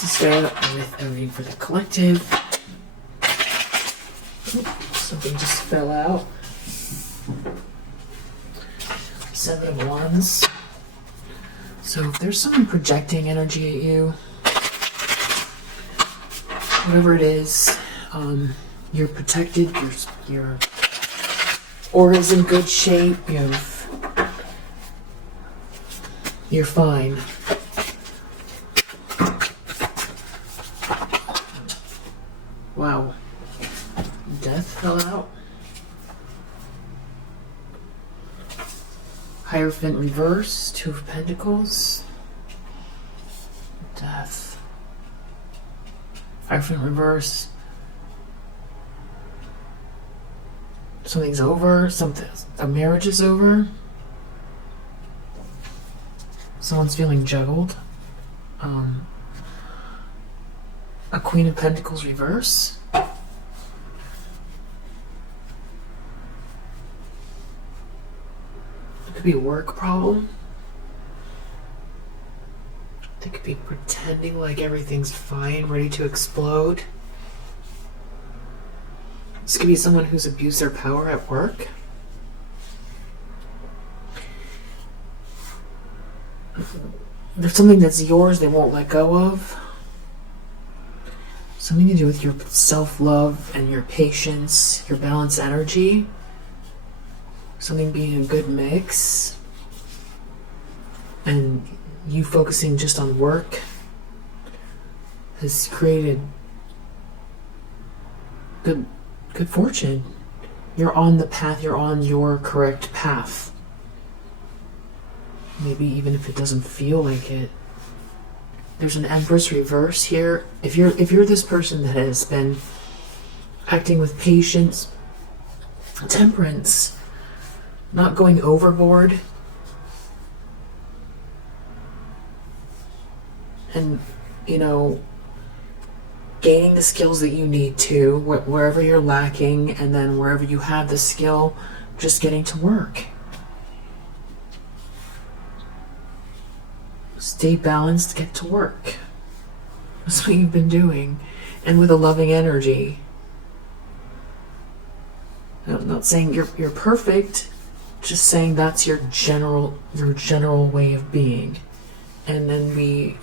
to start with a reading for the collective. Something just fell out. 7 of Wands. So if there's someone projecting energy at you, whatever it is, you're protected, your aura's in good shape, you're fine. Wow. Death fell out. Hierophant reverse, 2 of Pentacles. Death. Hierophant reverse. Something's over. A marriage is over. Someone's feeling juggled. A Queen of Pentacles reverse. It could be a work problem. They could be pretending like everything's fine, ready to explode. This could be someone who's abused their power at work. There's something that's yours they won't let go of. Something to do with your self-love and your patience, your balanced energy. Something being a good mix. And you focusing just on work has created good fortune. You're on the path, you're on your correct path. Maybe even if it doesn't feel like it. There's an Empress reverse here. If you're this person that has been acting with patience, temperance, not going overboard, and gaining the skills that you need to wherever you're lacking, and then wherever you have the skill, just getting to work. Stay balanced, get to work. That's what you've been doing, and with a loving energy. I'm not saying you're perfect, just saying that's your general way of being. And then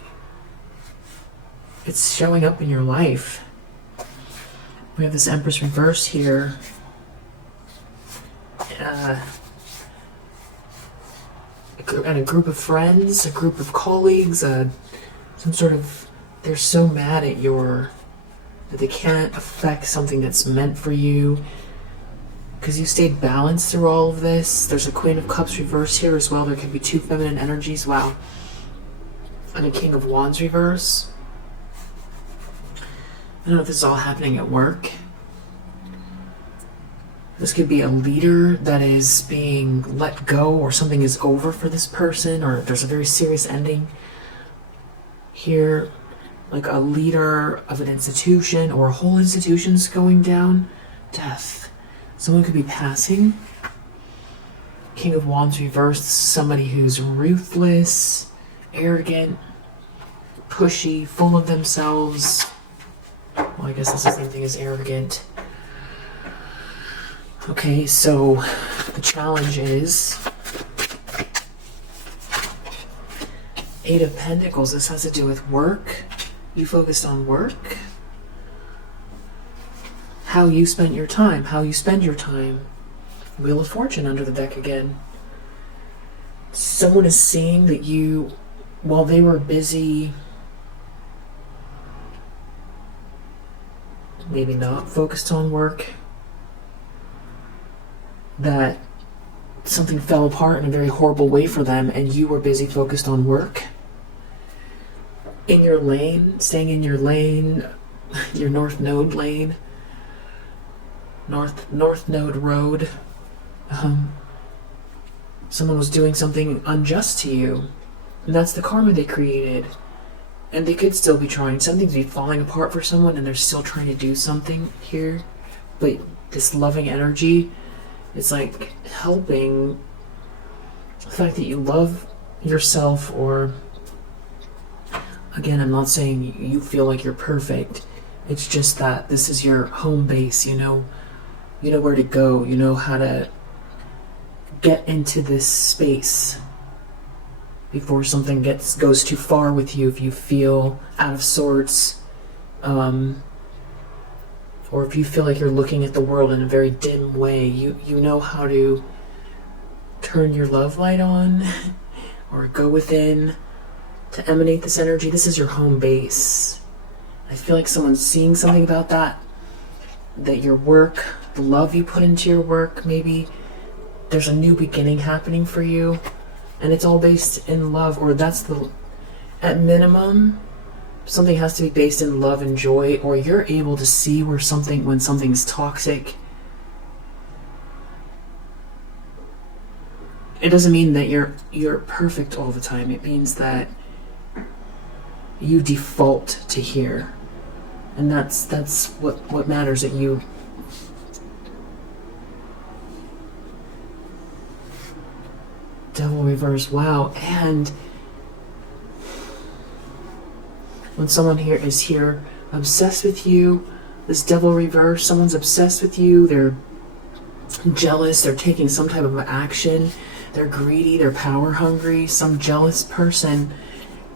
it's showing up in your life. We have this Empress reverse here. And a group of friends, a group of colleagues, they're so mad at that they can't affect something that's meant for you because you stayed balanced through all of this. There's a Queen of Cups reverse here as well. There could be 2 feminine energies. Wow. And a King of Wands reverse. I don't know if this is all happening at work. This could be a leader that is being let go, or something is over for this person, or there's a very serious ending here, like a leader of an institution or a whole institution's going down. Death. Someone could be passing. King of Wands reversed, somebody who's ruthless, arrogant, pushy, full of themselves. Well, I guess that's the same thing as arrogant. Okay, so the challenge is 8 of Pentacles. This has to do with work. You focused on work. How you spent your time. How you spend your time. Wheel of Fortune under the deck again. Someone is seeing that you, while they were busy, maybe not focused on work, that something fell apart in a very horrible way for them, and you were busy focused on work. In your lane, staying in your lane, your North Node lane, North Node Road. Someone was doing something unjust to you, and that's the karma they created. And they could still be trying. Something's be falling apart for someone, and they're still trying to do something here. But this loving energy, it's like helping the fact that you love yourself, or Again, I'm not saying you feel like you're perfect. It's just that this is your home base. You know where to go. You know how to get into this space before something goes too far with you. If you feel out of sorts, or if you feel like you're looking at the world in a very dim way, you know how to turn your love light on or go within to emanate this energy. This is your home base. I feel like someone's seeing something about that your work, the love you put into your work, maybe there's a new beginning happening for you, and it's all based in love, or at minimum, something has to be based in love and joy, or you're able to see when something's toxic. It doesn't mean that you're perfect all the time. It means that you default to here, and that's what matters. That you devil reverse. Wow. And when someone is here obsessed with you, this devil reverse, someone's obsessed with you, they're jealous, they're taking some type of action, they're greedy, they're power hungry, some jealous person,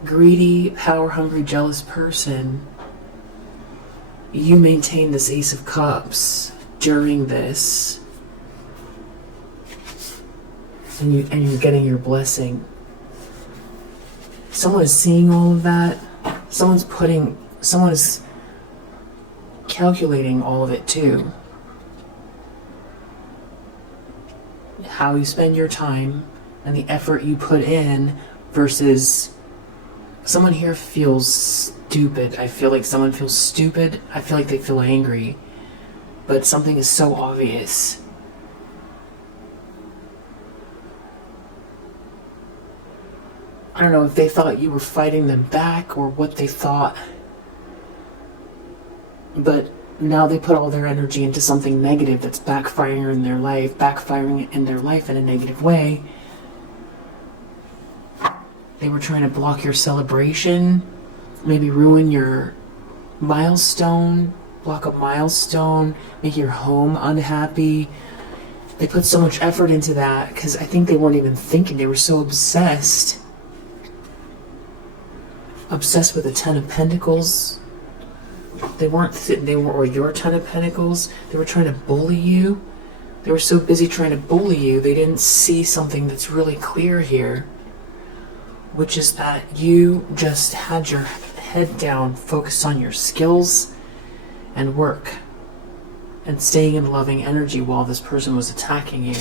greedy, power hungry, jealous person. You maintain this Ace of Cups during this, and you're getting your blessing. Someone is seeing all of that. Someone is calculating all of it too. How you spend your time and the effort you put in versus someone here feels stupid. I feel like someone feels stupid. I feel like they feel angry. But something is so obvious. I don't know if they thought you were fighting them back or what they thought. But now they put all their energy into something negative that's backfiring in their life in a negative way. They were trying to block your celebration, maybe ruin your milestone, block a milestone, make your home unhappy. They put so much effort into that because I think they weren't even thinking. They were so obsessed with the Ten of Pentacles. Or your Ten of Pentacles. They were trying to bully you. They were so busy trying to bully you, they didn't see something that's really clear here, which is that you just had your head down, focused on your skills and work, and staying in loving energy while this person was attacking you.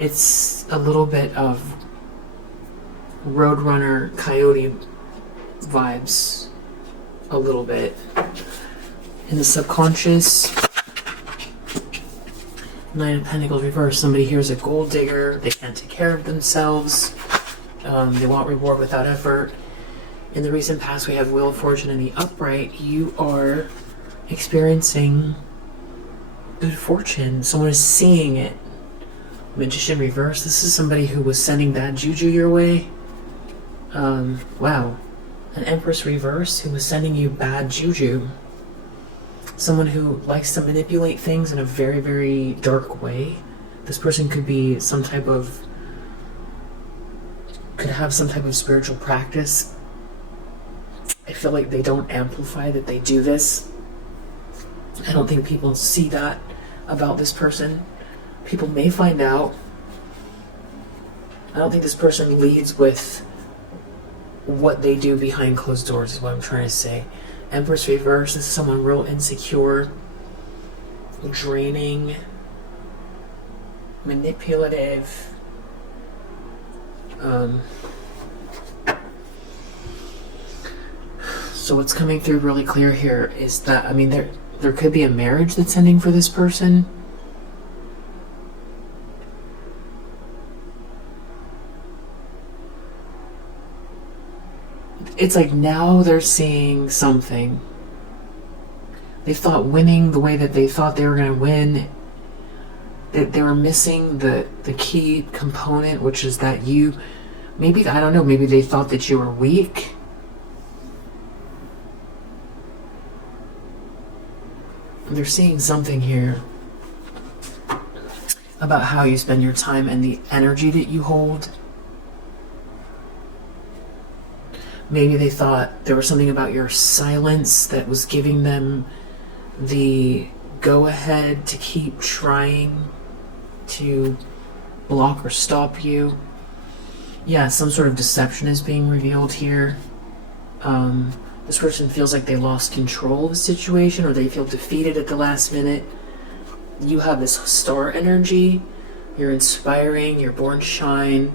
It's a little bit of Roadrunner Coyote vibes, a little bit. In the subconscious, Nine of Pentacles reverse. Somebody here is a gold digger. They can't take care of themselves. They want reward without effort. In the recent past, we have Wheel of Fortune in the upright. You are experiencing good fortune. Someone is seeing it. Magician reverse. This is somebody who was sending bad juju your way. Wow. An Empress reverse who was sending you bad juju. Someone who likes to manipulate things in a very, very dark way. This person could have some type of spiritual practice. I feel like they don't amplify that they do this. I don't think people see that about this person. People may find out. I don't think this person leads with what they do behind closed doors, is what I'm trying to say. Empress reverse. This is someone real insecure, draining, manipulative. So what's coming through really clear here is that, I mean, there could be a marriage that's ending for this person. It's like now they're seeing something. They thought winning the way that they thought they were going to win, that they were missing the key component, which is that maybe they thought that you were weak. They're seeing something here about how you spend your time and the energy that you hold. Maybe they thought there was something about your silence that was giving them the go-ahead to keep trying to block or stop you. Yeah, some sort of deception is being revealed here. This person feels like they lost control of the situation, or they feel defeated at the last minute. You have this star energy. You're inspiring, you're born to shine.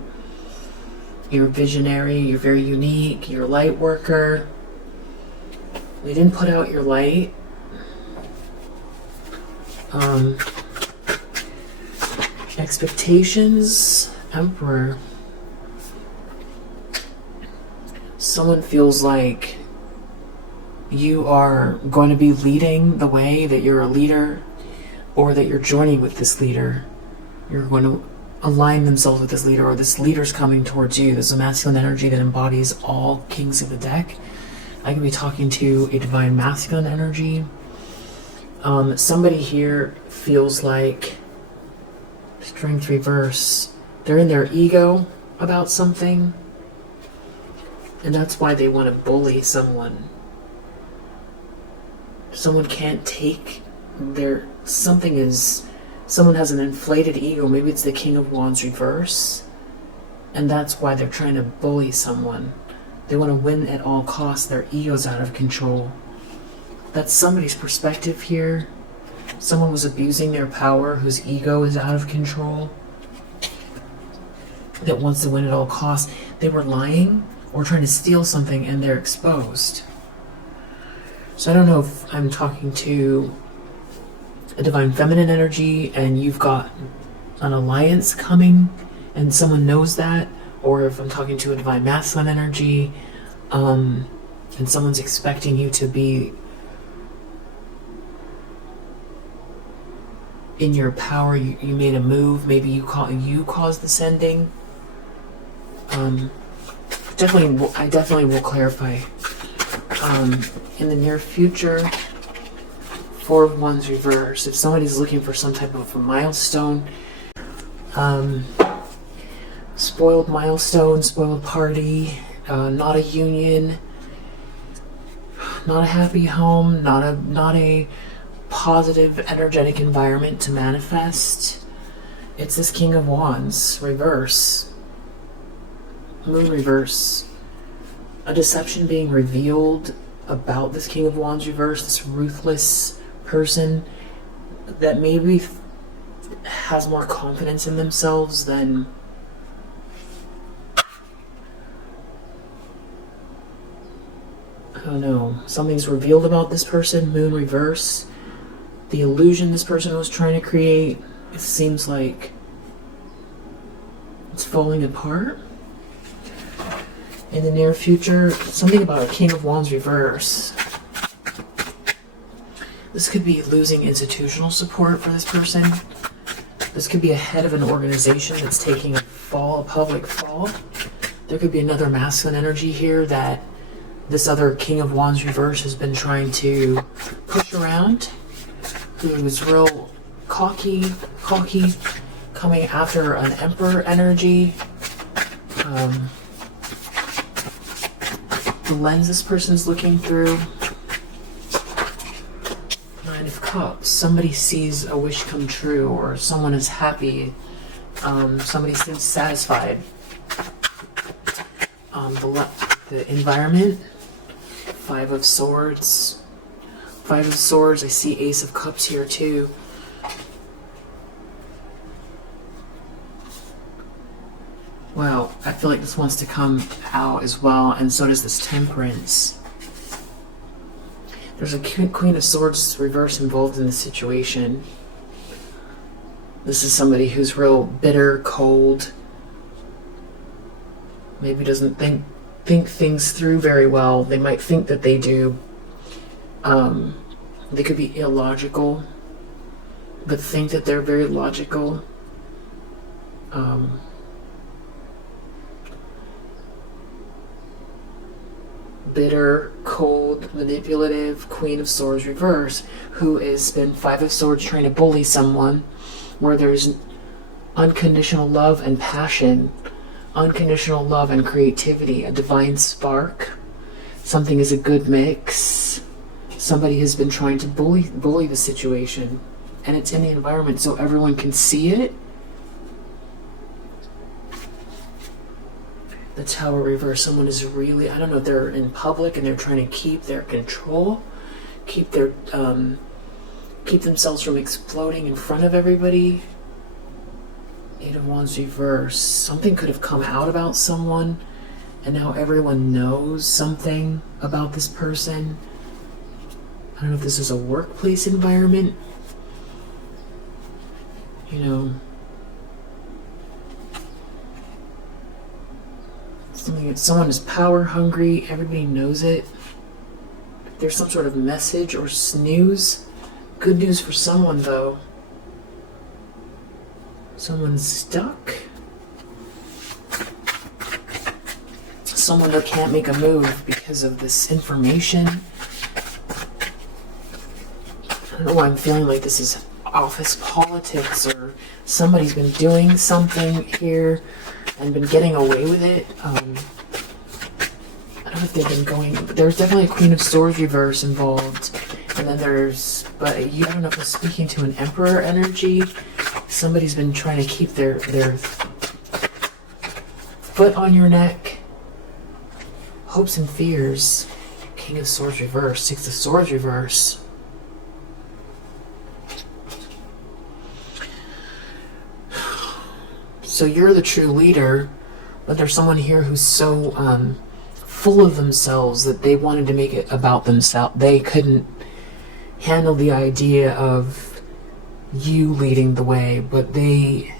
You're visionary, you're very unique, you're a light worker. We didn't put out your light. Expectations, Emperor. Someone feels like you are going to be leading the way, that you're a leader, or that you're joining with this leader. You're going to align themselves with this leader, or this leader's coming towards you. There's a masculine energy that embodies all kings of the deck. I could be talking to a divine masculine energy. Somebody here feels like, strength reverse, they're in their ego about something, and that's why they want to bully someone. Someone can't take their, someone has an inflated ego. Maybe it's the King of Wands reverse, and that's why they're trying to bully someone. They want to win at all costs. Their ego's out of control. That's somebody's perspective here. Someone was abusing their power whose ego is out of control, that wants to win at all costs. They were lying or trying to steal something, and they're exposed. So I don't know if I'm talking to a divine feminine energy and you've got an alliance coming and someone knows that, or if I'm talking to a divine masculine energy and someone's expecting you to be in your power. You made a move, maybe you caused this ending. I definitely will clarify. In the near future, Four of Wands reverse. If somebody's looking for some type of a milestone, spoiled milestone, spoiled party, not a union, not a happy home, not a positive, energetic environment to manifest. It's this King of Wands reverse, Moon reverse. A deception being revealed about this King of Wands reverse, this ruthless person that maybe has more confidence in themselves than I don't know. Something's revealed about this person, Moon reverse. The illusion this person was trying to create, it seems like it's falling apart. In the near future, something about a King of Wands reverse. This could be losing institutional support for this person. This could be a head of an organization that's taking a fall, a public fall. There could be another masculine energy here that this other King of Wands reverse has been trying to push around, who is real cocky, coming after an Emperor energy. The lens this person's looking through. Nine of Cups. Somebody sees a wish come true, or someone is happy. Somebody seems satisfied. The environment. Five of Swords. Five of Swords. I see Ace of Cups here too. Well, I feel like this wants to come out as well, and so does this Temperance. There's a Queen of Swords reverse involved in this situation. This is somebody who's real bitter, cold, maybe doesn't think things through very well. They might think that they do. They could be illogical, but think that they're very logical. Bitter, cold, manipulative Queen of Swords reverse, who has been Five of Swords trying to bully someone, where there's unconditional love and passion, unconditional love and creativity, a divine spark. Something is a good mix. Somebody has been trying to bully the situation, and it's in the environment so everyone can see it. The Tower reverse. Someone is really, I don't know if they're in public and they're trying to keep their control, keep themselves from exploding in front of everybody. Eight of Wands reverse. Something could have come out about someone, and now everyone knows something about this person. I don't know if this is a workplace environment. You know, someone is power hungry. Everybody knows it. There's some sort of message or news. Good news for someone, though. Someone's stuck. Someone that can't make a move because of this information. I don't know why I'm feeling like this is office politics, or somebody's been doing something here and been getting away with it. I don't know if they've been going. There's definitely a Queen of Swords reverse involved. And then there's, but you don't know if it's speaking to an Emperor energy. Somebody's been trying to keep their foot on your neck. Hopes and fears. King of Swords reverse. Six of Swords reverse. So you're the true leader, but there's someone here who's so full of themselves that they wanted to make it about themselves. They couldn't handle the idea of you leading the way, but they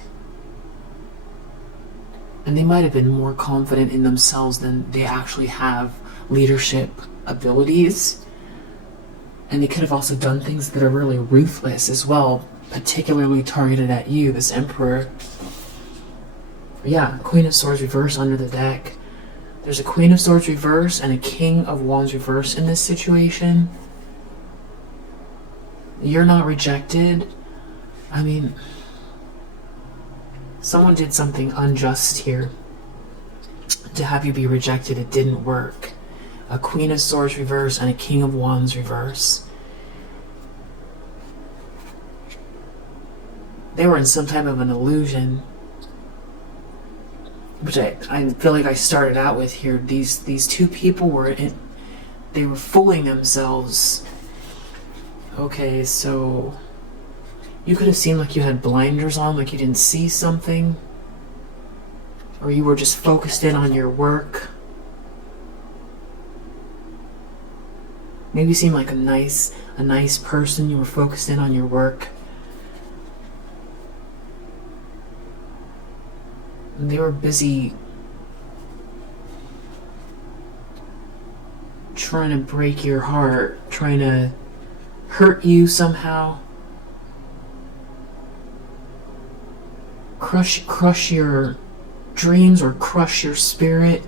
might have been more confident in themselves than they actually have leadership abilities. And they could have also done things that are really ruthless as well, particularly targeted at you, this Emperor. Yeah, Queen of Swords reverse under the deck. There's a Queen of Swords reverse and a King of Wands reverse in this situation. You're not rejected. I mean, someone did something unjust here to have you be rejected. It didn't work. A Queen of Swords reverse and a King of Wands reverse. They were in some type of an illusion, which I feel like I started out with here. These two people were they were fooling themselves. Okay, so you could have seemed like you had blinders on, like you didn't see something, or you were just focused in on your work. Maybe you seemed like a nice person. You were focused in on your work. And they were busy trying to break your heart, trying to hurt you somehow. Crush your dreams or crush your spirit.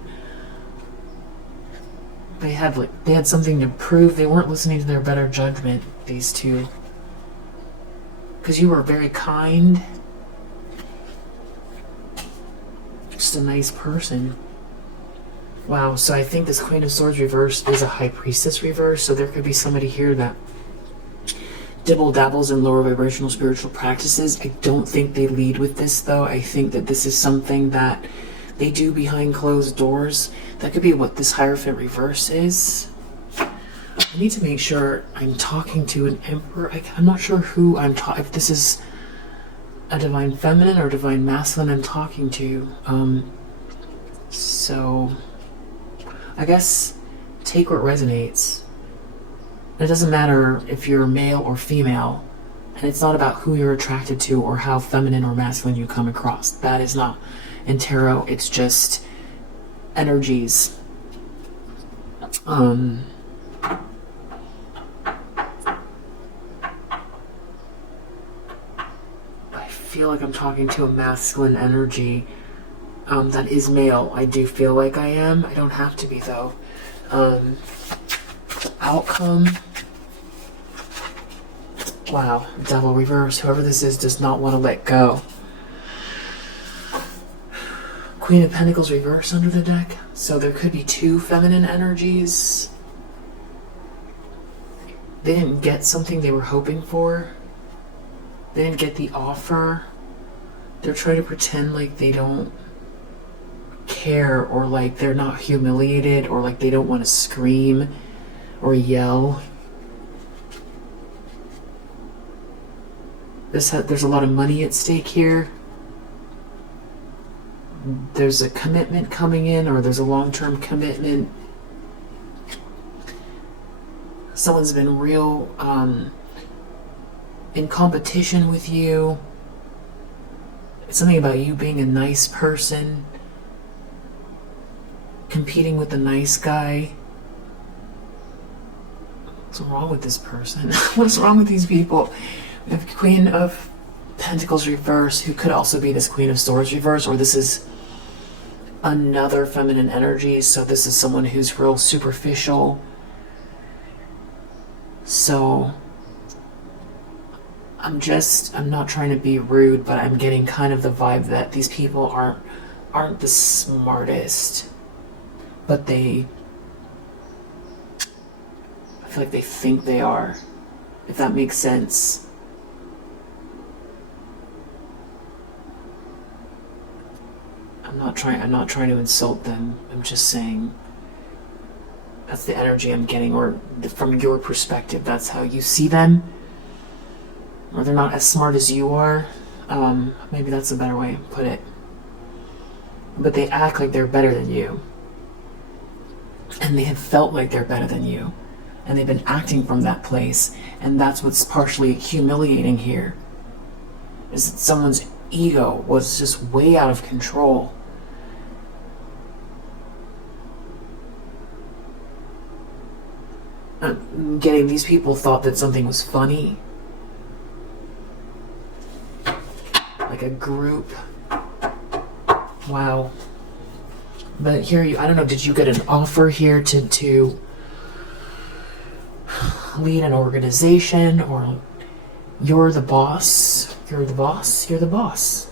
They had something to prove. They weren't listening to their better judgment, these two. Because you were very kind. Just a nice person. Wow, so I think this Queen of Swords reverse is a High Priestess reverse, so there could be somebody here that dibble-dabbles in lower vibrational spiritual practices. I don't think they lead with this, though. I think that this is something that they do behind closed doors. That could be what this Hierophant reverse is. I need to make sure I'm talking to an Emperor. I'm not sure who I'm talking, if this is a Divine Feminine or Divine Masculine I'm talking to. So I guess take what resonates. It doesn't matter if you're male or female, and it's not about who you're attracted to or how feminine or masculine you come across. That is not in tarot. It's just energies. I feel like I'm talking to a masculine energy that is male. I do feel like I am. I don't have to be, though. outcome. Wow, Devil reverse. Whoever this is does not want to let go. Queen of Pentacles reverse under the deck. So there could be two feminine energies. They didn't get something they were hoping for. They didn't get the offer. They're trying to pretend like they don't care, or like they're not humiliated, or like they don't want to scream or yell. There's a lot of money at stake here. There's a commitment coming in, or there's a long-term commitment. Someone's been real in competition with you. It's something about you being a nice person, competing with the nice guy. What's wrong with this person? What's wrong with these people? We have Queen of Pentacles reverse, who could also be this Queen of Swords reverse, or this is another feminine energy. So this is someone who's real superficial. So I'm not trying to be rude, but I'm getting kind of the vibe that these people aren't the smartest, but I feel like they think they are, if that makes sense. I'm not trying to insult them. I'm just saying that's the energy I'm getting, or from your perspective, that's how you see them. Or they're not as smart as you are. Maybe that's a better way to put it. But they act like they're better than you. And they have felt like they're better than you. And they've been acting from that place. And that's what's partially humiliating here. Is that someone's ego was just way out of control. I'm getting these people thought that something was funny. Like a group. Wow. But here I don't know, did you get an offer here to lead an organization, or you're the boss? You're the boss? You're the boss.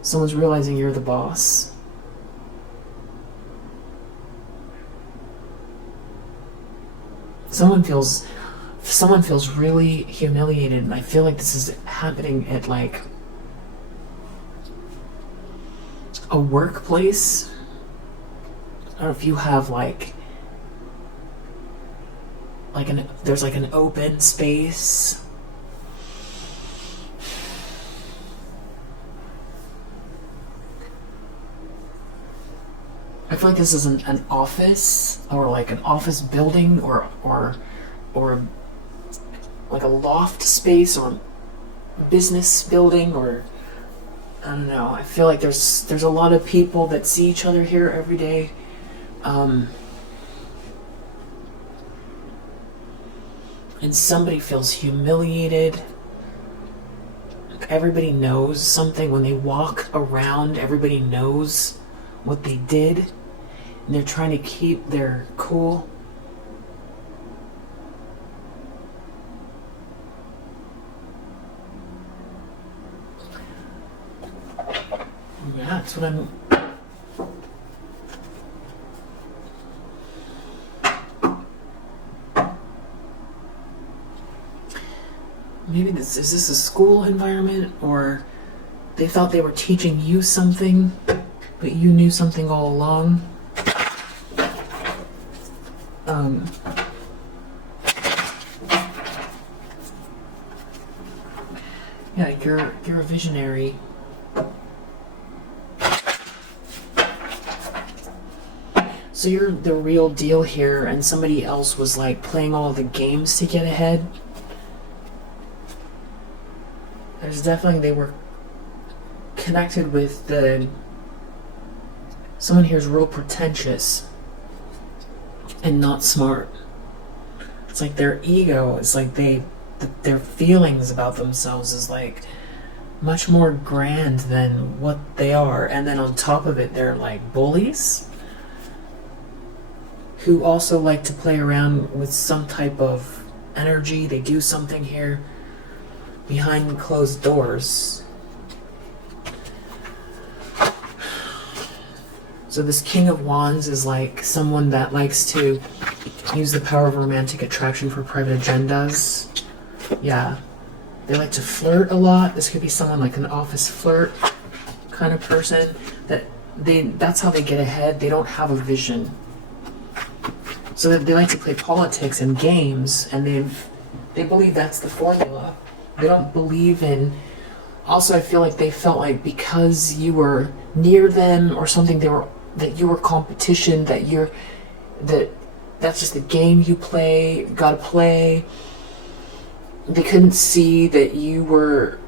Someone's realizing you're the boss. Someone feels really humiliated, and I feel like this is happening at like a workplace. I don't know if you have there's like an open space. I feel like this is an office, or like an office building, or like a loft space, or business building, or I don't know. I feel like there's a lot of people that see each other here every day. And somebody feels humiliated. Everybody knows something. When they walk around, everybody knows what they did. And they're trying to keep their cool. Yeah, that's what I'm... Maybe is this a school environment, or they thought they were teaching you something, but you knew something all along. Yeah, you're a visionary. So you're the real deal here, and somebody else was like playing all the games to get ahead. There's definitely, they were connected with someone here is real pretentious and not smart. It's like their ego is like their feelings about themselves is like much more grand than what they are. And then on top of it, they're like bullies. who also like to play around with some type of energy. They do something here behind closed doors. So this King of Wands is like someone that likes to use the power of romantic attraction for private agendas. Yeah. They like to flirt a lot. This could be someone like an office flirt kind of person. That's how they get ahead. They don't have a vision. So they like to play politics and games, and they believe that's the formula. They don't believe in... Also, I feel like they felt like because you were near them or something, that you were competition, that's just the game you gotta play. They couldn't see that you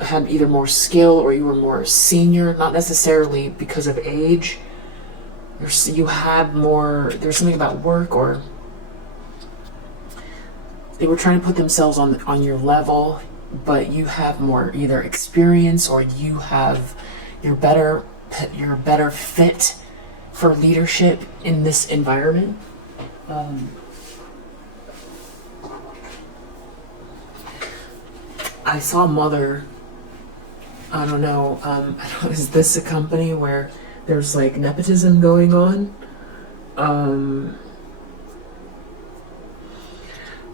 had either more skill or you were more senior, not necessarily because of age. You had more, there was something about work, or they were trying to put themselves on your level, but you have more either experience, or you're better fit for leadership in this environment. I saw Mother. I don't know. Is this a company where there's like nepotism going on?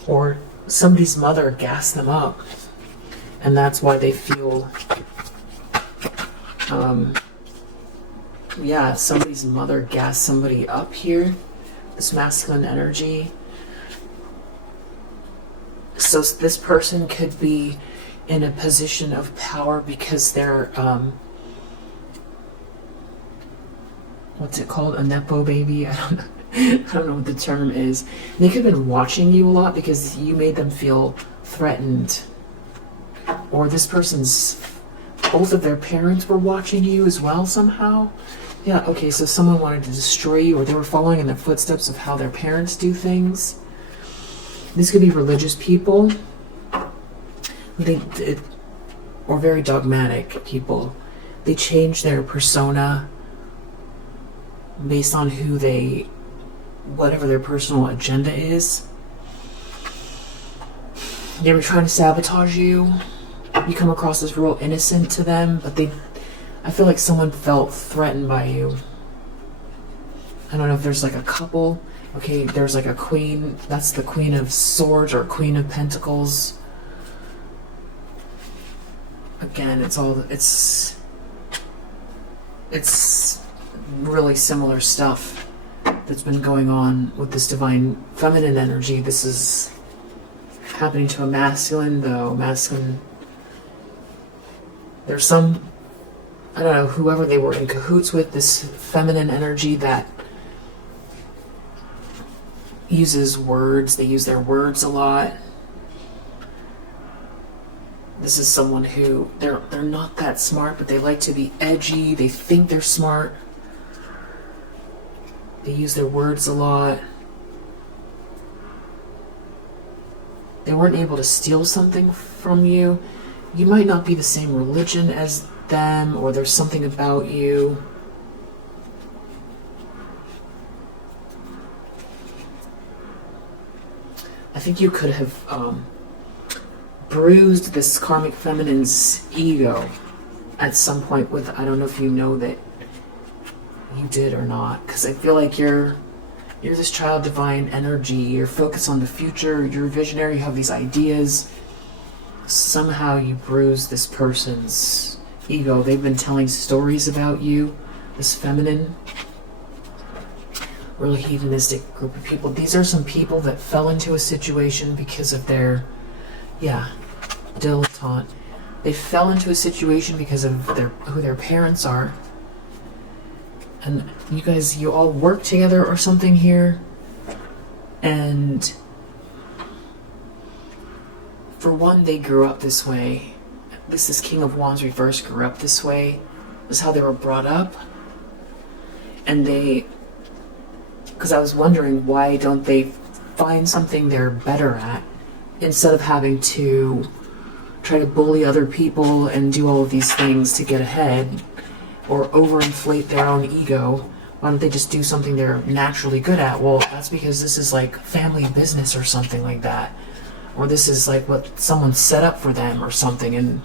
Or somebody's mother gassed them up, and that's why they feel. Yeah, somebody's mother gassed somebody up here. This masculine energy. So this person could be in a position of power because they're, what's it called? A nepo baby? I don't know what the term is. They could have been watching you a lot because you made them feel threatened. Or this person's, both of their parents were watching you as well somehow. Yeah, okay, so someone wanted to destroy you, or they were following in the footsteps of how their parents do things. This could be religious people. Or very dogmatic people. They change their persona based on whatever their personal agenda is. They were trying to sabotage you. You come across as real innocent to them, but I feel like someone felt threatened by you. I don't know if there's like a couple. Okay, there's like a queen. That's the Queen of Swords or Queen of Pentacles. Again, it's really similar stuff that's been going on with this divine feminine energy. This is happening to a masculine, though. There's some, I don't know, whoever they were in cahoots with, this feminine energy that uses words. They use their words a lot. This is someone who, they're not that smart, but they like to be edgy. They think they're smart. They use their words a lot. They weren't able to steal something from you. You might not be the same religion as them, or there's something about you. I think you could have bruised this karmic feminine's ego at some point with, I don't know if you know that you did or not, because I feel like you're this child divine energy. You're focused on the future. You're visionary. You have these ideas. Somehow you bruised this person's ego. They've been telling stories about you, this feminine, really hedonistic group of people. These are some people that fell into a situation because of their, dilettante. They fell into a situation because of who their parents are. And you all work together or something here. And for one, they grew up this way. This is King of Wands reverse, grew up this way. This is how they were brought up. And because I was wondering, why don't they find something they're better at instead of having to try to bully other people and do all of these things to get ahead or overinflate their own ego? Why don't they just do something they're naturally good at? Well, that's because this is like family business or something like that. Or this is like what someone set up for them or something. And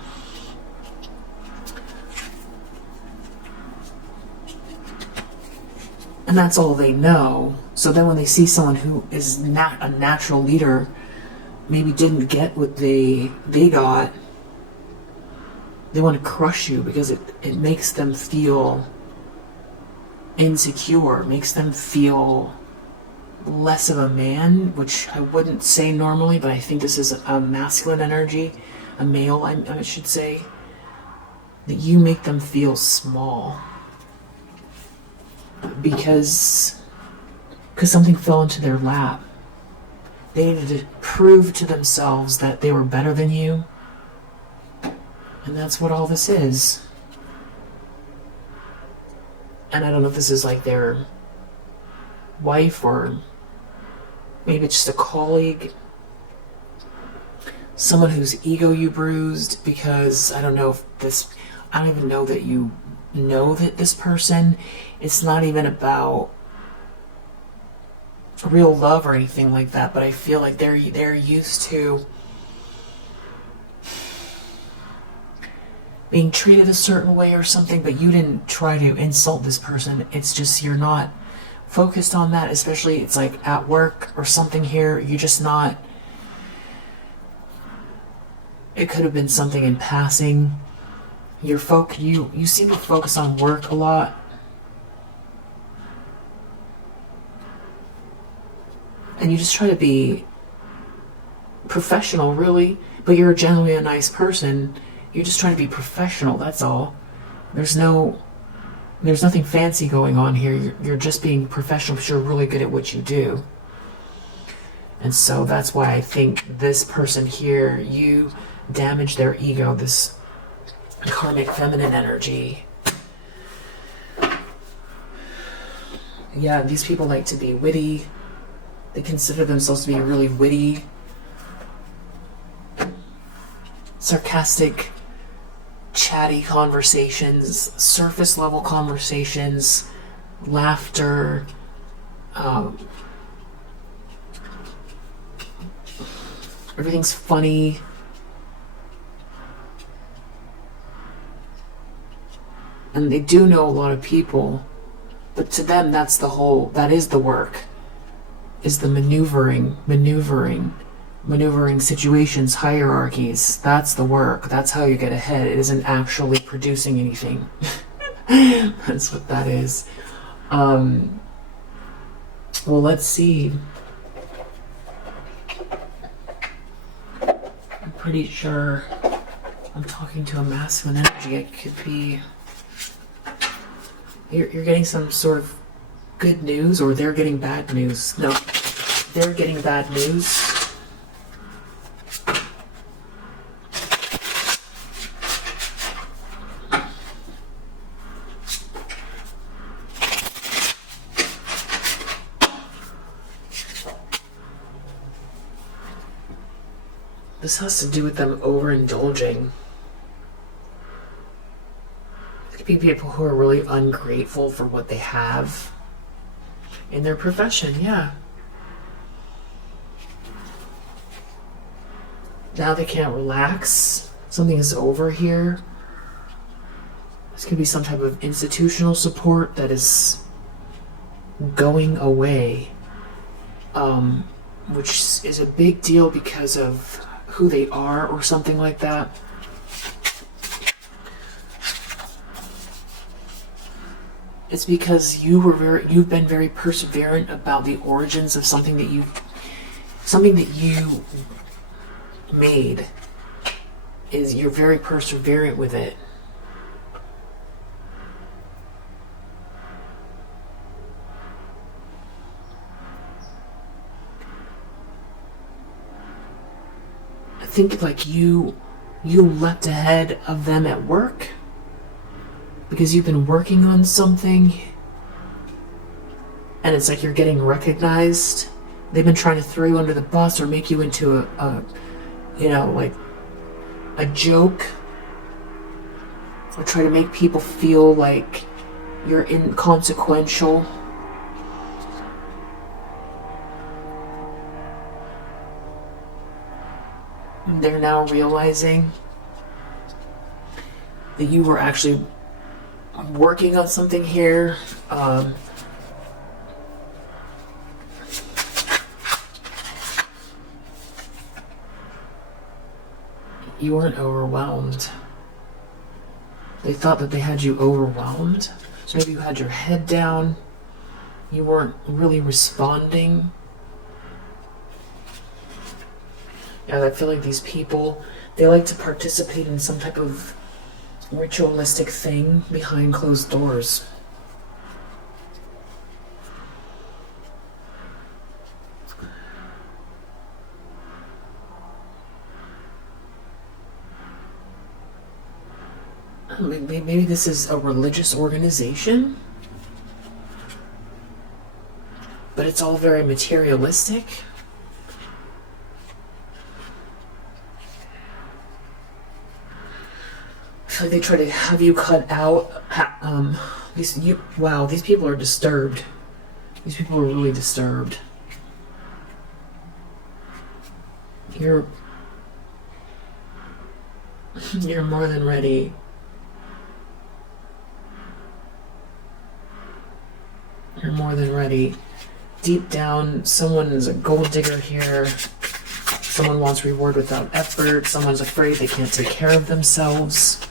that's all they know. So then when they see someone who is not a natural leader, maybe didn't get what they got, they want to crush you because it makes them feel insecure, makes them feel less of a man, which I wouldn't say normally, but I think this is a masculine energy, a male, I should say, that you make them feel small because something fell into their lap. They needed to prove to themselves that they were better than you, and that's what all this is. And I don't know if this is like their wife or maybe it's just a colleague, someone whose ego you bruised, because I don't even know that you know that this person, it's not even about real love or anything like that, but I feel like they're used to being treated a certain way or something, but you didn't try to insult this person. It's just you're not focused on that, especially it's like at work or something here. You're just not. It could have been something in passing. You seem to focus on work a lot. And you just try to be professional, really, but you're generally a nice person. You're just trying to be professional, that's all. There's nothing fancy going on here. You're just being professional because you're really good at what you do. And so that's why I think this person here, you damage their ego, this karmic feminine energy. Yeah, these people like to be witty. They consider themselves to be really witty, sarcastic, chatty conversations, surface level conversations, laughter, everything's funny. And they do know a lot of people, but to them that is the work, is the maneuvering situations, hierarchies. That's the work. That's how you get ahead. It isn't actually producing anything. That's what that is. Well, let's see. I'm pretty sure I'm talking to a masculine energy. It could be you're getting some sort of good news, or they're getting bad news. No, they're getting bad news. This has to do with them overindulging. It could be people who are really ungrateful for what they have in their profession, yeah. Now they can't relax. Something is over here. This could be some type of institutional support that is going away, which is a big deal because of who they are or something like that. It's because you've been very perseverant about the origins of something that you made. You're very perseverant with it. I think like you leapt ahead of them at work because you've been working on something, and it's like you're getting recognized. They've been trying to throw you under the bus or make you into a joke, or try to make people feel like You're inconsequential. They're now realizing that you were actually working on something here. You weren't overwhelmed. They thought that they had you overwhelmed. So maybe you had your head down. You weren't really responding. Yeah, I feel like these people, they like to participate in some type of ritualistic thing behind closed doors. Maybe this is a religious organization, but it's all very materialistic. I feel like they try to have you cut out. Wow, these people are disturbed. These people are really disturbed. You're more than ready. You're more than ready. Deep down, someone is a gold digger here. Someone wants reward without effort. Someone's afraid they can't take care of themselves.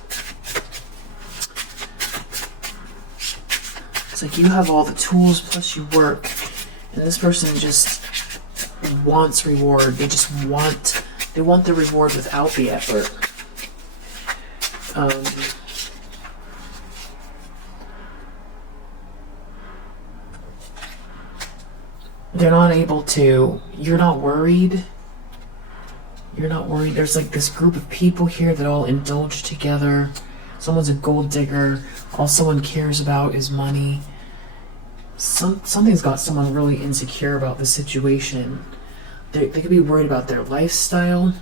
It's like you have all the tools, plus you work. And this person just wants reward. They just want, they want the reward without the effort. They're not able to, you're not worried. You're not worried. There's like this group of people here that all indulge together. Someone's a gold digger. All someone cares about is money. Something's got someone really insecure about the situation. They could be worried about their lifestyle.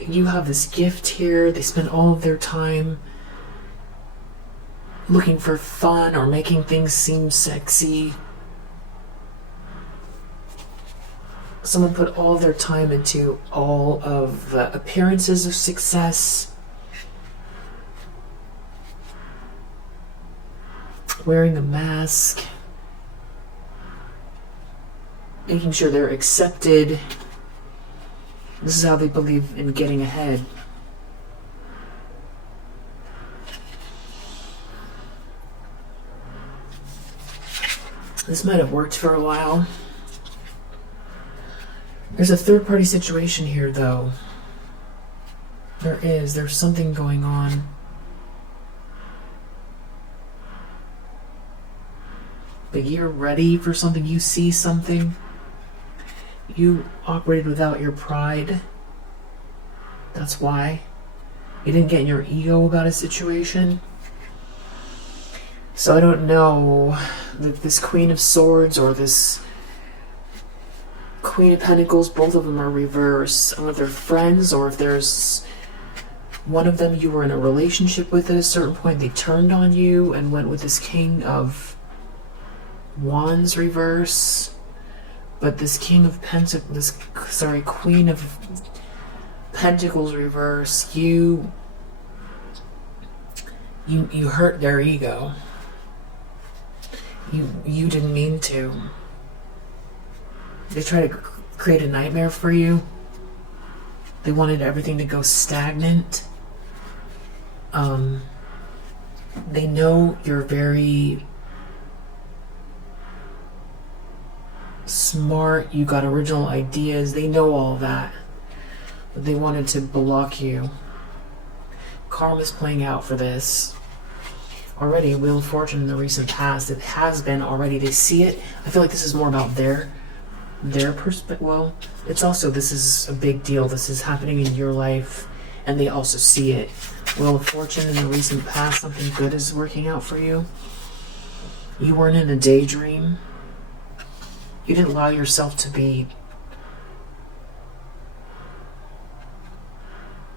You have this gift here. They spend all of their time looking for fun or making things seem sexy. Someone put all their time into all of the appearances of success. Wearing a mask. Making sure they're accepted. This is how they believe in getting ahead. This might have worked for a while. There's a third-party situation here, though. There's something going on. But you're ready for something, you see something. You operated without your pride. That's why. You didn't get in your ego about a situation. So I don't know that this Queen of Swords or this Queen of Pentacles, both of them are reverse. I don't know if they're friends or if there's one of them you were in a relationship with at a certain point. They turned on you and went with this King of Wands reverse. But this Queen of Pentacles reverse, you hurt their ego. You didn't mean to. They tried to create a nightmare for you. They wanted everything to go stagnant. They know you're very smart. You got original ideas. They know all that. But they wanted to block you. Karma's playing out for this. Already, Wheel of Fortune in the recent past, it has been already. They see it. I feel like this is more about their perspective. Well, it's also, this is a big deal. This is happening in your life, and they also see it. Wheel of Fortune in the recent past, something good is working out for you. You weren't in a daydream. You didn't allow yourself to be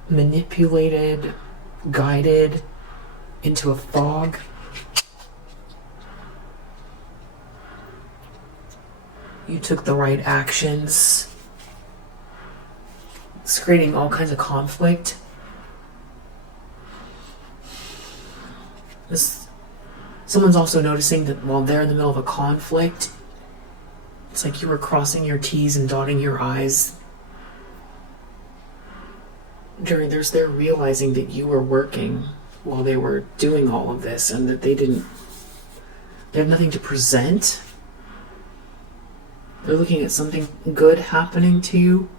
manipulated, guided into a fog. You took the right actions. It's creating all kinds of conflict. Someone's also noticing that while they're in the middle of a conflict, it's like you were crossing your T's and dotting your I's. They're realizing that you were working while they were doing all of this, and that they have nothing to present. They're looking at something good happening to you.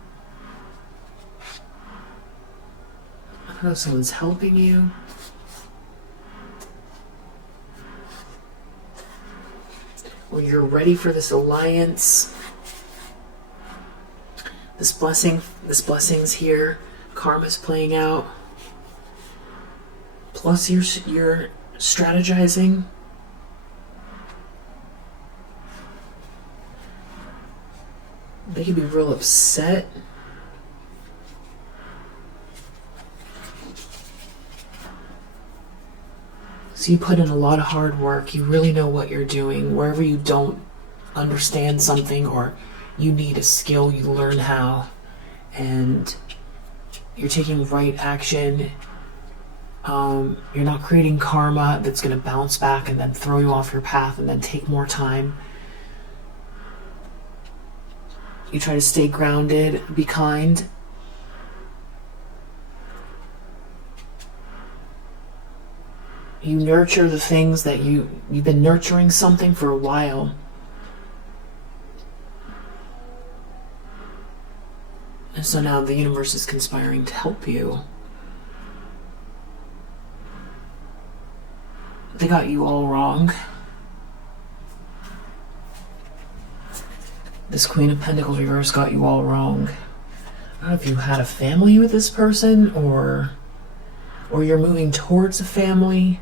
I don't know if someone's helping you. Or you're ready for this alliance. This blessing's here. Karma's playing out. Plus you're strategizing. They could be real upset. So you put in a lot of hard work. You really know what you're doing. Wherever you don't understand something or you need a skill, you learn how. And you're taking right action. You're not creating karma that's going to bounce back and then throw you off your path and then take more time. You try to stay grounded, be kind. You nurture the things that you've been nurturing something for a while. And so now the universe is conspiring to help you. They got you all wrong. This Queen of Pentacles reverse got you all wrong. I don't know if you had a family with this person or you're moving towards a family.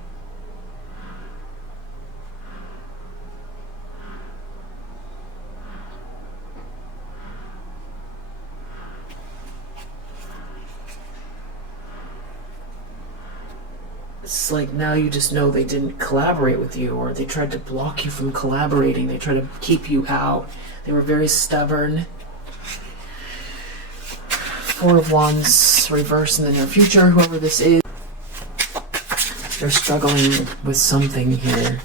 It's like now you just know they didn't collaborate with you, or they tried to block you from collaborating. They tried to keep you out. They were very stubborn. Four of Wands reverse in the near future, whoever this is. They're struggling with something here.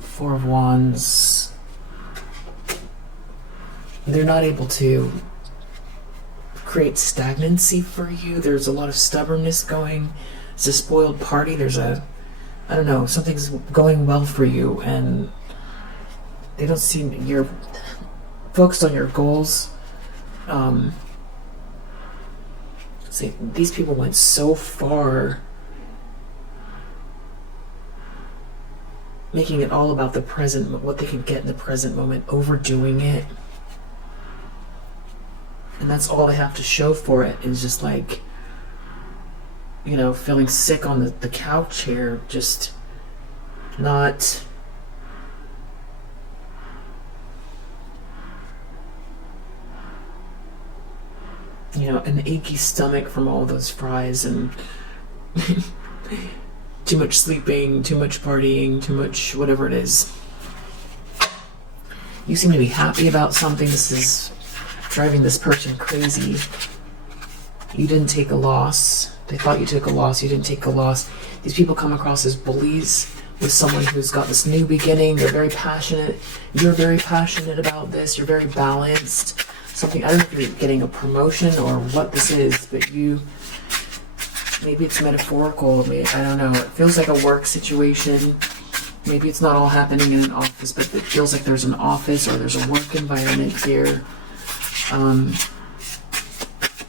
Four of Wands. They're not able to create stagnancy for you. There's a lot of stubbornness going. It's a spoiled party. There's I don't know, something's going well for you, and they don't seem, you're focused on your goals. See, these people went so far making it all about the present, what they could get in the present moment, overdoing it. And that's all they have to show for it, is just like, you know, feeling sick on the couch here, just not, you know, an achy stomach from all those fries and too much sleeping, too much partying, too much whatever it is. You seem to be happy about something. This is driving this person crazy. You didn't take a loss. They thought you took a loss. You didn't take a loss. These people come across as bullies with someone who's got this new beginning. They're very passionate. You're very passionate about this. You're very balanced. Something, I don't know if you're getting a promotion or what this is, but maybe it's metaphorical. Maybe, I don't know. It feels like a work situation. Maybe it's not all happening in an office, but it feels like there's an office or there's a work environment here.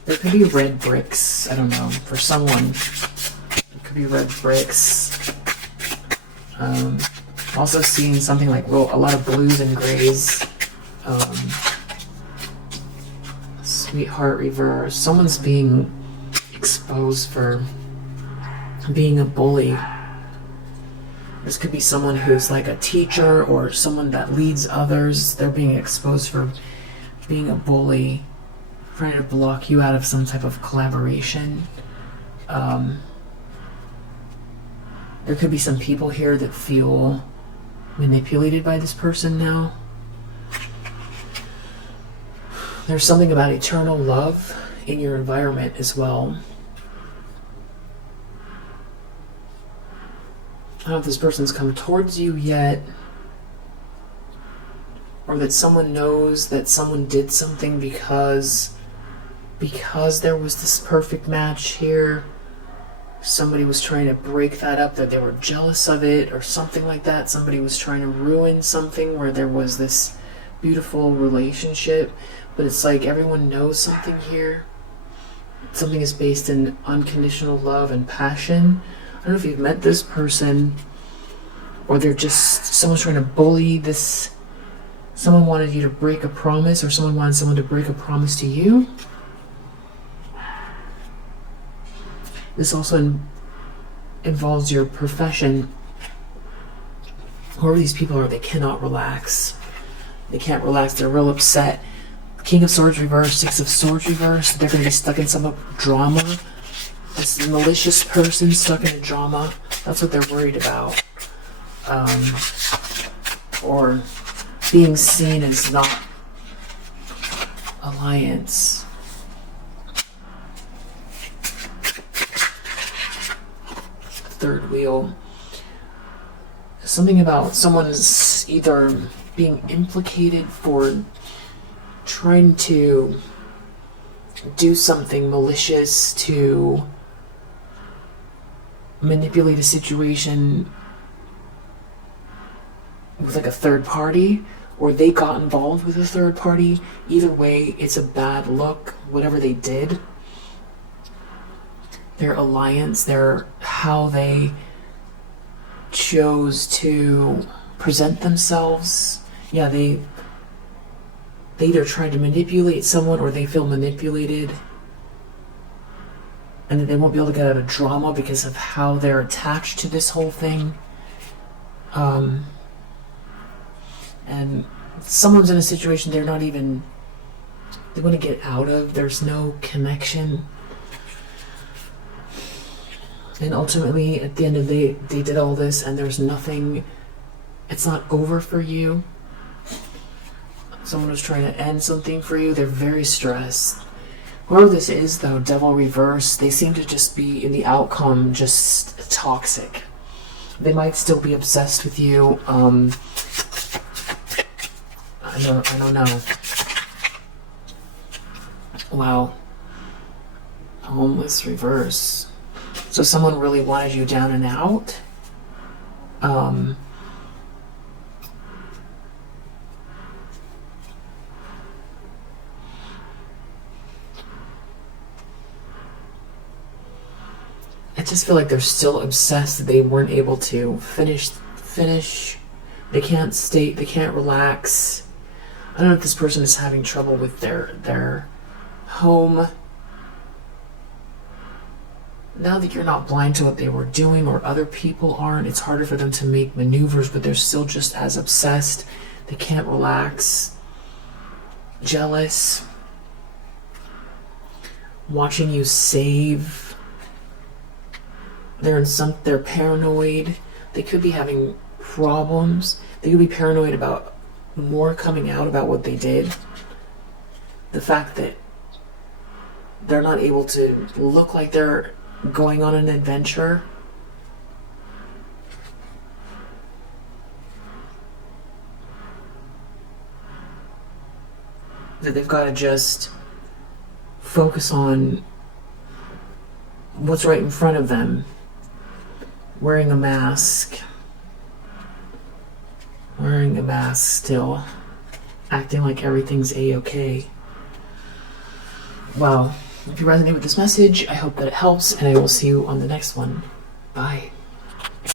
There could be red bricks. I don't know. For someone, it could be red bricks. Also seeing something like a lot of blues and grays. Sweetheart reverse. Someone's being exposed for being a bully. This could be someone who's like a teacher or someone that leads others. They're being exposed for being a bully, trying to block you out of some type of collaboration. There could be some people here that feel manipulated by this person now. There's something about eternal love in your environment as well. I don't know if this person's come towards you yet, or that someone knows that someone did something because there was this perfect match here. Somebody was trying to break that up, that they were jealous of it or something like that. Somebody was trying to ruin something where there was this beautiful relationship, but it's like everyone knows something here. Something is based in unconditional love and passion. I don't know if you've met this person, or they're just, someone's trying to bully this. Someone wanted you to break a promise, or someone wanted someone to break a promise to you. This also involves your profession. Whoever these people are, they cannot relax. They can't relax. They're real upset. King of Swords reversed, Six of Swords reversed. They're going to be stuck in some drama. This malicious person stuck in a drama. That's what they're worried about. Or being seen as not alliance. Third wheel. Something about someone's either being implicated for trying to do something malicious to manipulate a situation with like a third party, or they got involved with a third party. Either way, it's a bad look, whatever they did. Their alliance, how they chose to present themselves. Yeah, they either tried to manipulate someone, or they feel manipulated, and that they won't be able to get out of drama because of how they're attached to this whole thing. And someone's in a situation they want to get out of. There's no connection. And ultimately, at the end of the day, they did all this, and there's nothing, it's not over for you. Someone was trying to end something for you. They're very stressed. Whoever this is, though, Devil Reverse, they seem to just be, in the outcome, just toxic. They might still be obsessed with you. I don't know. Wow. Homeless Reverse. So someone really wanted you down and out. I just feel like they're still obsessed. They weren't able to finish. They can't stay. They can't relax. I don't know if this person is having trouble with their home. Now that you're not blind to what they were doing, or other people aren't, it's harder for them to make maneuvers, but they're still just as obsessed. They can't relax. Jealous. Watching you save. They're paranoid. They could be having problems. They could be paranoid about more coming out about what they did. The fact that they're not able to look like they're going on an adventure. That they've got to just focus on what's right in front of them. Wearing a mask. Wearing a mask still. Acting like everything's a-okay. Wow. If you resonate with this message, I hope that it helps, and I will see you on the next one. Bye.